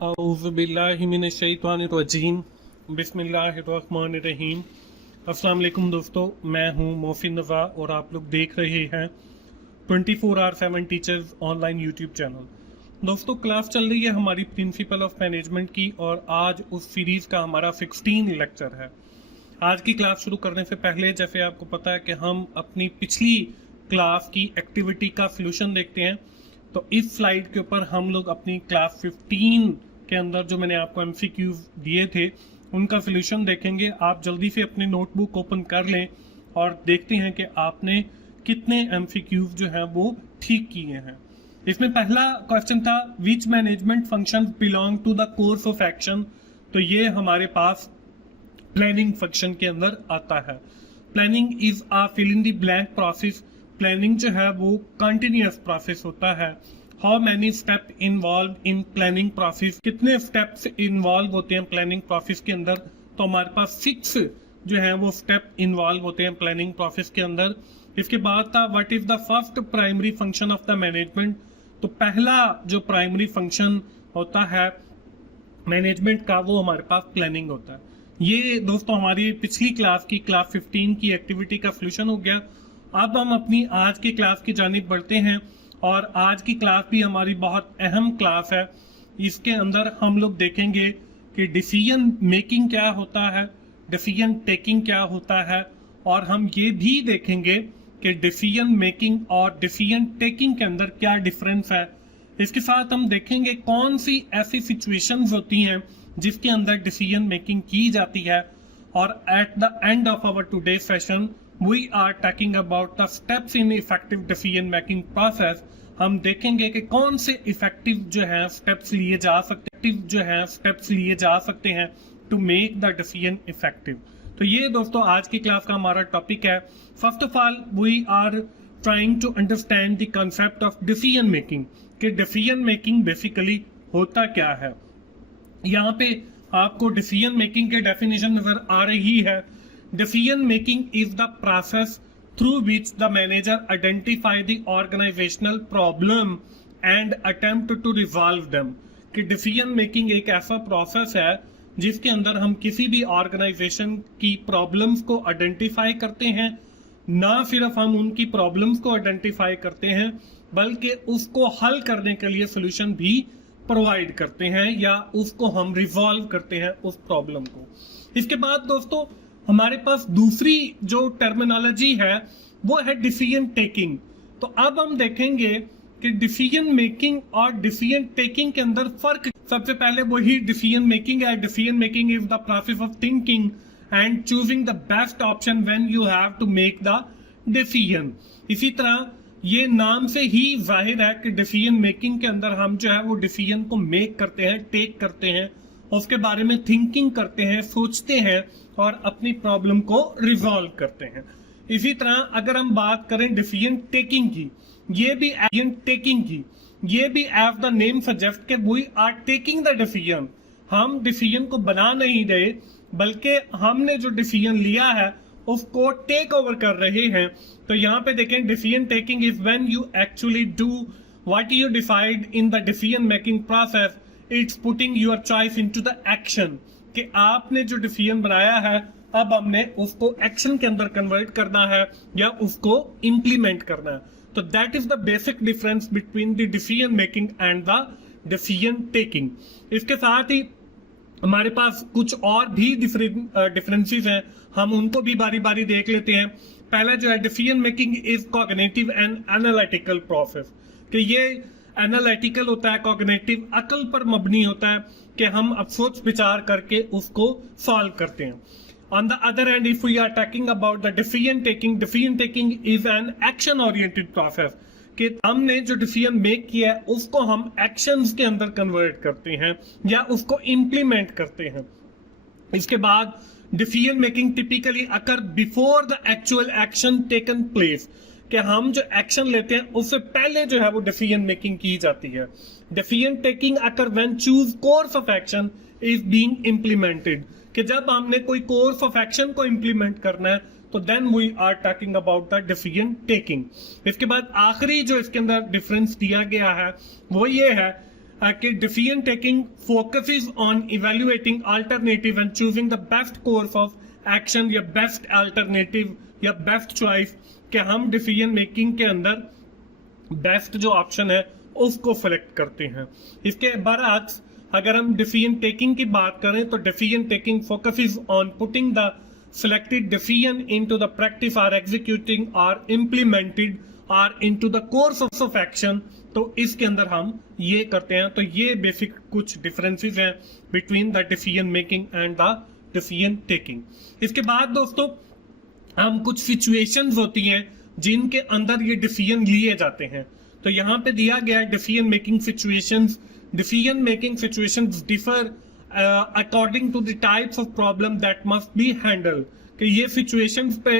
औज़ुबिल्लाहिमिनश्शैतानिर्रजीम बिस्मिल्लाहिर्रहमानिर्रहीम। अस्सलाम वालेकुम दोस्तों, मैं हूं मोहसिन नज़ा और आप लोग देख रहे हैं 24/7 टीचर्स ऑनलाइन यूट्यूब चैनल। दोस्तों, क्लास चल रही है हमारी प्रिंसिपल ऑफ मैनेजमेंट की और आज उस सीरीज का हमारा 16 लेक्चर है। आज की क्लास शुरू करने से पहले जैसे आपको पता है कि हम अपनी पिछली क्लास की एक्टिविटी का सोल्यूशन देखते हैं, तो इस स्लाइड के ऊपर हम लोग अपनी क्लास 15 के अंदर जो मैंने आपको एमसीक्यूज दिए थे उनका सोल्यूशन देखेंगे। आप जल्दी से अपनी नोटबुक ओपन कर लें और देखते हैं कि आपने कितने एमसीक्यूज जो हैं वो ठीक किए हैं। इसमें पहला क्वेश्चन था which management function belong to the course of action. तो ये हमारे पास प्लानिंग फंक्शन के अंदर आता है। Planning is a fill in the blank process. Planning जो है वो कंटिन्यूअस प्रोसेस होता है। How many step involve in planning process, कितने स्टेप्स इन्वॉल्व होते हैं प्लानिंग प्रोसेस के अंदर। तो हमारे पास 6 जो है वो स्टेप इन्वॉल्व होते हैं प्लानिंग प्रोसेस के अंदर। इसके बाद था what is the first primary function of the management. तो पहला जो प्राइमरी फंक्शन होता है मैनेजमेंट का वो हमारे पास प्लानिंग होता है। ये दोस्तों हमारी पिछली क्लास की क्लास 15 की एक्टिविटी का सोल्यूशन हो गया। अब हम अपनी आज की क्लास की जानिब बढ़ते हैं और आज की क्लास भी हमारी बहुत अहम क्लास है। इसके अंदर हम लोग देखेंगे कि डिसीजन मेकिंग क्या होता है, डिसीजन टेकिंग क्या होता है, और हम ये भी देखेंगे कि डिसीजन मेकिंग और डिसीजन टेकिंग के अंदर क्या डिफरेंस है। इसके साथ हम देखेंगे कौन सी ऐसी सिचुएशंस होती हैं जिसके अंदर डिसीजन मेकिंग की जाती है। और at the end of our today session we are talking about the steps in effective decision making process। हम देखेंगे कि कौन से इफेक्टिव जो है स्टेप्स लिए जा सकते हैं to make the decision effective. तो ये दोस्तों आज की क्लास का हमारा टॉपिक है। First of all we are trying to understand the concept of decision making कि डिसीजन मेकिंग बेसिकली होता क्या है। यहाँ पे आपको डिसीजन मेकिंग के डेफिनेशन नजर आ रही है। Decision making is the process through which the manager identify the organizational problem and attempt to resolve them। कि decision making एक ऐसा प्रोसेस है जिसके अंदर हम किसी भी ऑर्गेनाइजेशन की प्रॉब्लम्स को आइडेंटिफाई करते हैं। ना सिर्फ हम उनकी प्रॉब्लम्स को आइडेंटिफाई करते हैं बल्कि उसको हल करने के लिए सोल्यूशन भी प्रोवाइड करते हैं या उसको हम रिजॉल्व करते हैं उस प्रॉब्लम को। इसके बाद दोस्तों हमारे पास दूसरी जो टर्मिनोलॉजी है वो है डिसीजन टेकिंग। तो अब हम देखेंगे कि डिसीजन मेकिंग और डिसीजन टेकिंग के अंदर फर्क। सबसे पहले वही डिसीजन मेकिंग है। Decision making is the process of thinking and choosing the best option when you have to make the decision. इसी तरह ये नाम से ही जाहिर है कि डिसीजन मेकिंग के अंदर हम जो है वो डिसीजन को मेक करते हैं, टेक करते हैं, उसके बारे में थिंकिंग करते हैं, सोचते हैं और अपनी प्रॉब्लम को रिजॉल्व करते हैं। इसी तरह अगर हम बात करें डिसीजन टेकिंग की, ये भी एज द नेम सजेस्ट के we are taking the decision. हम डिसीजन को बना नहीं रहे बल्कि हमने जो डिसीजन लिया है उसको टेक ओवर कर रहे हैं। तो यहाँ पे देखें decision taking is when you actually do what you decide in the decision making process. It's putting your choice into the action. कि आपने जो डिसीजन बनाया है अब हमने उसको एक्शन के अंदर कन्वर्ट करना है या उसको इंप्लीमेंट करना है। तो that is the basic difference between the decision making and the decision taking. इसके साथ ही हमारे पास कुछ और भी डिफरेंसेस हैं, हम उनको भी बारी बारी देख लेते हैं। पहला जो है decision making is cognitive and analytical process. कि ये एनालिटिकल होता है, कॉग्निटिव अकल पर मबनी होता है कि हम अब सोच विचार करके उसको सॉल्व करते हैं। On the other hand if we are talking about the decision taking is an action oriented process. कि हमने जो डिसीजन मेक किया है उसको हम एक्शंस के अंदर कन्वर्ट करते हैं या उसको इंप्लीमेंट करते हैं। इसके बाद decision making typically occur before the actual action taken place. कि हम जो एक्शन लेते हैं उससे पहले जो है वो डिसीजन मेकिंग की जाती है। Decision taking occur when choose course of action is being implemented. कि जब हमने कोई कोर्स ऑफ एक्शन को इम्प्लीमेंट करना है तो then we are talking about the decision taking. इसके बाद आखिरी जो इसके अंदर डिफरेंस दिया गया है वो ये है कि decision taking focuses on evaluating alternative and choosing the best course of action या बेस्ट अल्टरनेटिव या बेस्ट चॉइस, कि हम डिसीजन मेकिंग के अंदर बेस्ट जो ऑप्शन है उसको सेलेक्ट करते हैं। इसके बरअक्स अगर हम डिसीजन टेकिंग की बात करें तो decision taking focuses on putting the selected decision into the practice or executing or implemented or into the course of action, तो इसके अंदर हम ये करते हैं। तो ये बेसिक कुछ डिफरेंसेस हैं between the decision making and the decision taking. इसके बाद दोस्तों हम कुछ सिचुएशंस होती हैं जिनके अंदर ये डिसीजन लिए जाते हैं। तो यहाँ पे दिया गया है decision making situations. Decision making situations differ according to the types of problem that must be handle, कि ये सिचुएशंस पे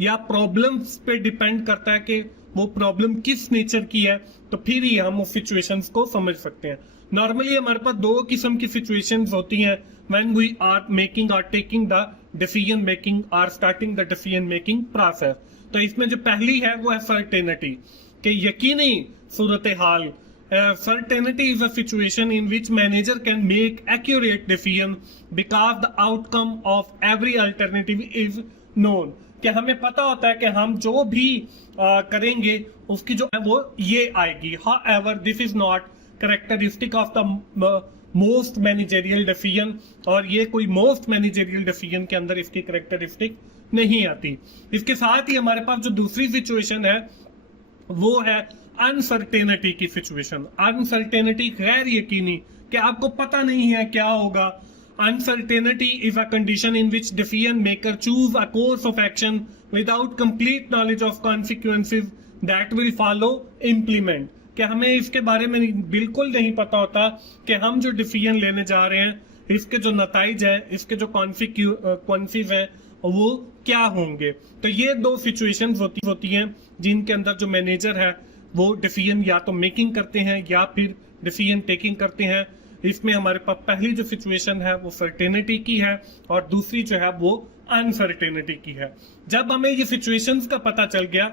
या प्रॉब्लम्स पे डिपेंड करता है कि वो प्रॉब्लम किस नेचर की है, तो फिर ही हम उस सिचुएशंस को समझ सकते हैं। नॉर्मली हमारे पास दो किस्म की सिचुएशंस होती हैं व्हेन वी आर मेकिंग और टेकिंग द डिसीजन मेकिंग और starting the decision making process. तो इसमें जो पहली है वो है सर्टेनिटी, कि यकीनी सूरत हाल। Certainty is a situation in which manager can make accurate decision because the outcome of every alternative is known, कि हमें पता होता है कि हम जो भी करेंगे उसकी जो है वो ये आएगी। However, this is not characteristic of the most managerial decision, और ये कोई most managerial decision के अंदर इसकी characteristic नहीं आती। इसके साथ ही हमारे पास जो दूसरी सिचुएशन है वो है अनसर्टेनिटी की सिचुएशन। अनसर्टेनिटी गैर यकीनी, कि आपको पता नहीं है क्या होगा। Uncertainty is a condition in which decision maker choose a course of action without complete knowledge of consequences that will follow implement, कि हमें इसके बारे में बिल्कुल नहीं पता होता कि हम जो डिसीजन लेने जा रहे हैं इसके जो नताइज है, इसके जो कॉन्सिक्वेंसेस हैं वो क्या होंगे। तो ये दो सिचुएशंस होती हैं जिनके अंदर जो मैनेजर है वो डिसीजन या तो मेकिंग करते हैं या फिर डिसीजन टेकिंग करते हैं। इसमें हमारे पास पहली जो सिचुएशन है वो सर्टेनिटी की है और दूसरी जो है वो अनसर्टेनिटी की है। जब हमें ये सिचुएशंस का पता चल गया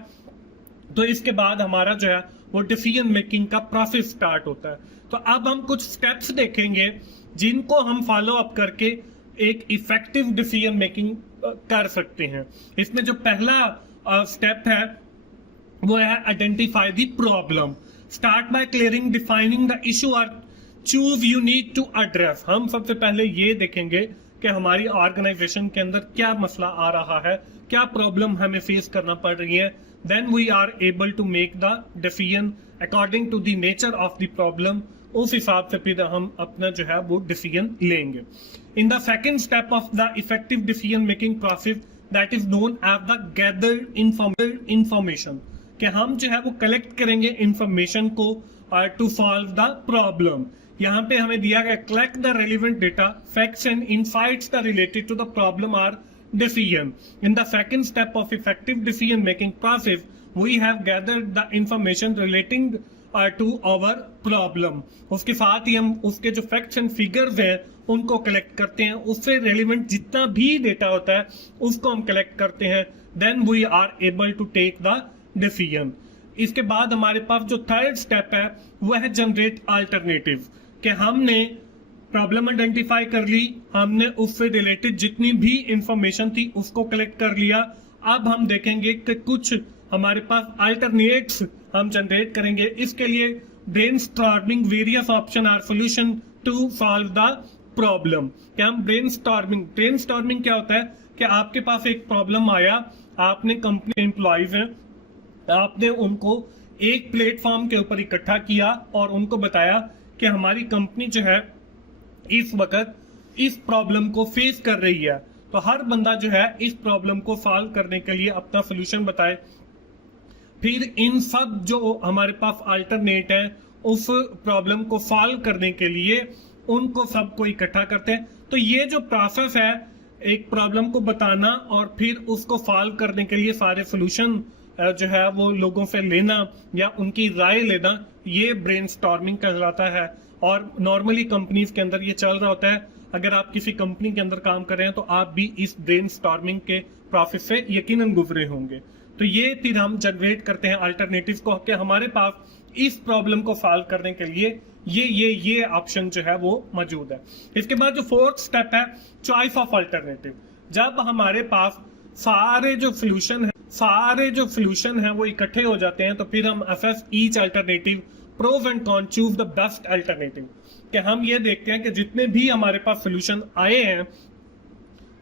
तो इसके बाद हमारा जो है वो डिसीजन मेकिंग का प्रोसेस स्टार्ट होता है। तो अब हम कुछ स्टेप्स देखेंगे जिनको हम फॉलो अप करके एक इफेक्टिव डिसीजन मेकिंग कर सकते हैं। इसमें जो पहला स्टेप है वो है identify the problem. Start by clearing defining the issue और choose you need to address. हम सबसे पहले ये देखेंगे कि हमारी ऑर्गेनाइजेशन के अंदर क्या मसला आ रहा है, क्या प्रॉब्लम हमें फेस करना पड़ रही है। Then we are able to make the decision according to the nature of the problem. उस हिसाब से फिर हम अपना जो है वो डिसीजन लेंगे। In the second step of the effective decision making process that is known as the gathered information, कि हम जो है वो कलेक्ट करेंगे इंफॉर्मेशन को टू सॉल्व द प्रॉब्लम। यहाँ पे हमें दिया गया collect the relevant data facts and insights the related to the problem are decision. In the second step of effective decision making process, we have gathered the information relating to our problem. उसके साथ ही हम उसके जो facts and figures हैं उनको collect करते हैं, उससे relevant जितना भी data होता है उसको हम collect करते हैं. Then we are able to take the decision. इसके बाद हमारे पास जो third step है वो है generate alternative, कि हमने प्रॉब्लम आइडेंटिफाई कर ली, हमने उससे रिलेटेड जितनी भी इंफॉर्मेशन थी उसको कलेक्ट कर लिया। अब हम देखेंगे कि कुछ हमारे पास अल्टरनेट्स हम जनरेट करेंगे। इसके लिए brainstorming various option or solution to solve the problem. कि हम ब्रेनस्टॉर्मिंग क्या होता है कि आपके पास एक प्रॉब्लम आया, आपने कंपनी एम्प्लॉयज हैं, आपने उनको एक प्लेटफॉर्म के ऊपर इकट्ठा किया और उनको बताया कि हमारी कंपनी जो है इस वक्त इस प्रॉब्लम को फेस कर रही है, तो हर बंदा जो है इस प्रॉब्लम को सॉल्व करने के लिए अपना सोल्यूशन बताए। फिर इन सब जो हमारे पास अल्टरनेट है उस प्रॉब्लम को सॉल्व करने के लिए उनको सबको इकट्ठा करते हैं। तो ये जो प्रोसेस है एक प्रॉब्लम को बताना और फिर उसको सॉल्व करने के लिए सारे सोल्यूशन जो है वो लोगों से लेना या उनकी राय लेना, ये ब्रेनस्टॉर्मिंग कहलाता है। और नॉर्मली कंपनीज के अंदर ये चल रहा होता है। अगर आप किसी कंपनी के अंदर काम कर रहे हैं तो आप भी इस ब्रेनस्टॉर्मिंग के प्रोसेस से यकीनन गुजरे होंगे। तो ये फिर हम जनरेट करते हैं अल्टरनेटिव को कि हमारे पास इस प्रॉब्लम को सॉल्व करने के लिए ये ऑप्शन जो है वो मौजूद है। इसके बाद जो फोर्थ स्टेप है चॉइस ऑफ अल्टरनेटिव। जब हमारे पास सारे जो सोल्यूशन है वो इकट्ठे हो जाते हैं तो फिर हम assess each alternative, pros and con, choose the best alternative. कि हम ये देखते हैं कि जितने भी हमारे पास सोल्यूशन आए हैं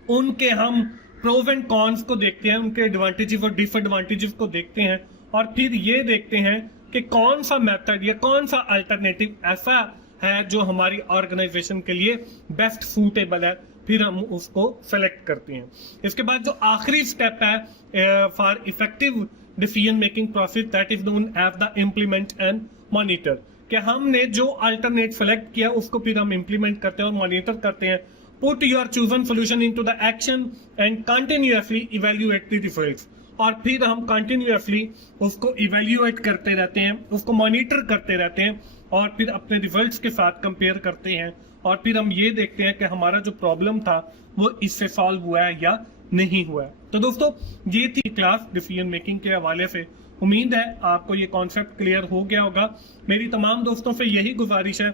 उनके हम प्रोज एंड कॉन्स को देखते हैं, उनके एडवांटेजेस और डिसएडवांटेजेस को देखते हैं और फिर ये देखते हैं कि कौन सा मेथड या कौन सा अल्टरनेटिव ऐसा है जो हमारी ऑर्गेनाइजेशन के लिए बेस्ट सूटेबल है, फिर हम उसको सेलेक्ट करते हैं। इसके बाद जो आखिरी स्टेप है for effective decision making process, that is known as the implement and monitor. कि हमने जो अल्टरनेट सेलेक्ट किया उसको फिर हम इम्प्लीमेंट करते हैं और मॉनिटर करते हैं। Put your chosen solution into the action and continuously evaluate the results. और फिर हम कंटिन्यूअसली उसको इवैल्यूएट करते रहते हैं, उसको मॉनिटर करते रहते हैं और फिर अपने रिजल्ट्स के साथ कंपेयर करते हैं और फिर हम ये देखते हैं कि हमारा जो प्रॉब्लम था वो इससे सॉल्व हुआ है या नहीं हुआ है। तो दोस्तों ये थी क्लास डिसीजन मेकिंग के हवाले से। उम्मीद है आपको ये कॉन्सेप्ट क्लियर हो गया होगा। मेरी तमाम दोस्तों से यही गुजारिश है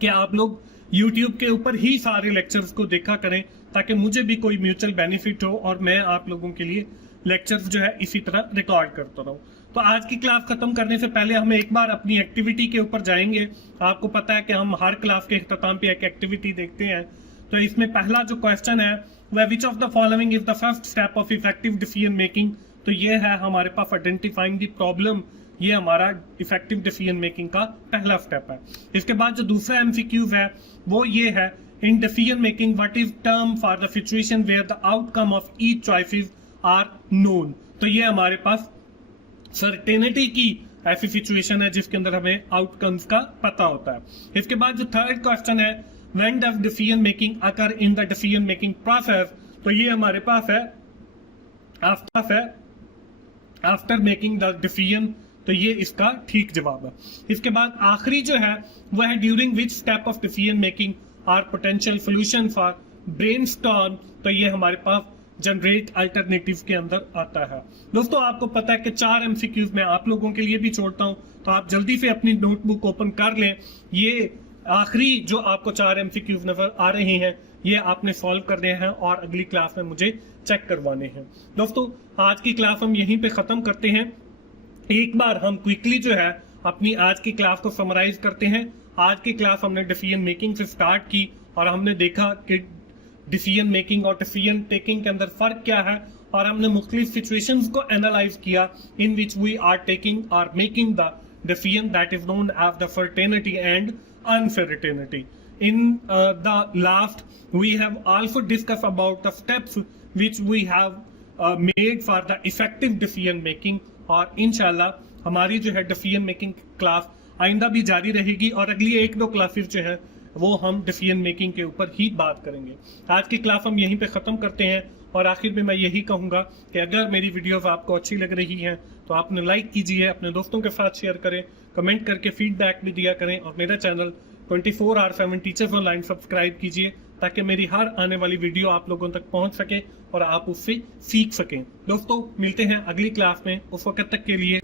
कि आप लोग YouTube के ऊपर ही सारे लेक्चर्स को देखा करें ताकि मुझे भी कोई म्यूचुअल बेनिफिट हो और मैं आप लोगों के लिए लेक्चर्स जो है इसी तरह रिकॉर्ड करता रहूं। तो आज की क्लास खत्म करने से पहले हम एक बार अपनी एक्टिविटी के ऊपर जाएंगे। आपको पता है कि हम हर क्लास के इख्तिताम पे एक एक्टिविटी देखते हैं। तो इसमें पहला जो क्वेश्चन है वह which of the following is the first step of effective decision making. तो ये है हमारे पास आइडेंटिफाइंग द प्रॉब्लम, ये हमारा इफेक्टिव डिसीजन मेकिंग का पहला स्टेप है। इसके बाद जो दूसरा एमसीक्यू है वो ये है in decision making what is term for the situation where the outcome of each choices are known. तो ये हमारे पास सर्टेनिटी की ऐसी सिचुएशन है जिसके अंदर हमें आउटकम्स का पता होता है। इसके बाद जो थर्ड क्वेश्चन है when does decision making occur in the decision making process. तो ये हमारे पास है आफ्टर मेकिंग द डिसीजन। तो ये इसका ठीक जवाब है। इसके बाद आखिरी जो है वह है during which step of decision making are potential solution for brainstorm. तो ये हमारे पास जनरेट अल्टरनेटिव के अंदर आता है। दोस्तों आपको पता है कि 4 एमसीक्यूज मैं आप लोगों के लिए भी छोड़ता हूं, तो आप जल्दी से अपनी नोटबुक ओपन कर लें। ये आखिरी जो आपको 4 एमसीक्यूज नजर आ रहे हैं ये आपने सॉल्व करने हैं और अगली क्लास में मुझे चेक करवाने हैं। दोस्तों आज की क्लास हम यहीं पे खत्म करते हैं। एक बार हम क्विकली जो है अपनी आज की क्लास को समराइज करते हैं। आज की क्लास हमने डिसीजन मेकिंग से स्टार्ट की और हमने देखा कि डिसीजन मेकिंग और डिसीजन टेकिंग के अंदर फर्क क्या है और हमने मुख्तलिफ सिचुएशंस को एनालाइज किया in which we are taking और making the decision that is known as the certainty and uncertainty. In the last, we have also discussed about the steps which we have made for the effective decision making। और इंशाल्लाह हमारी जो है decision making class आइंदा भी जारी रहेगी और अगली 1-2 क्लासेस जो है वो हम डिसीजन मेकिंग के ऊपर ही बात करेंगे। आज की क्लास हम यहीं पे ख़त्म करते हैं और आखिर में मैं यही कहूँगा कि अगर मेरी वीडियोस आपको अच्छी लग रही हैं तो आपने लाइक कीजिए, अपने दोस्तों के साथ शेयर करें, कमेंट करके फीडबैक भी दिया करें और मेरा चैनल 24/7 टीचर्स ऑनलाइन सब्सक्राइब कीजिए ताकि मेरी हर आने वाली वीडियो आप लोगों तक पहुंच सके और आप उससे सीख सकें। दोस्तों मिलते हैं अगली क्लास में, उस वक्त तक के लिए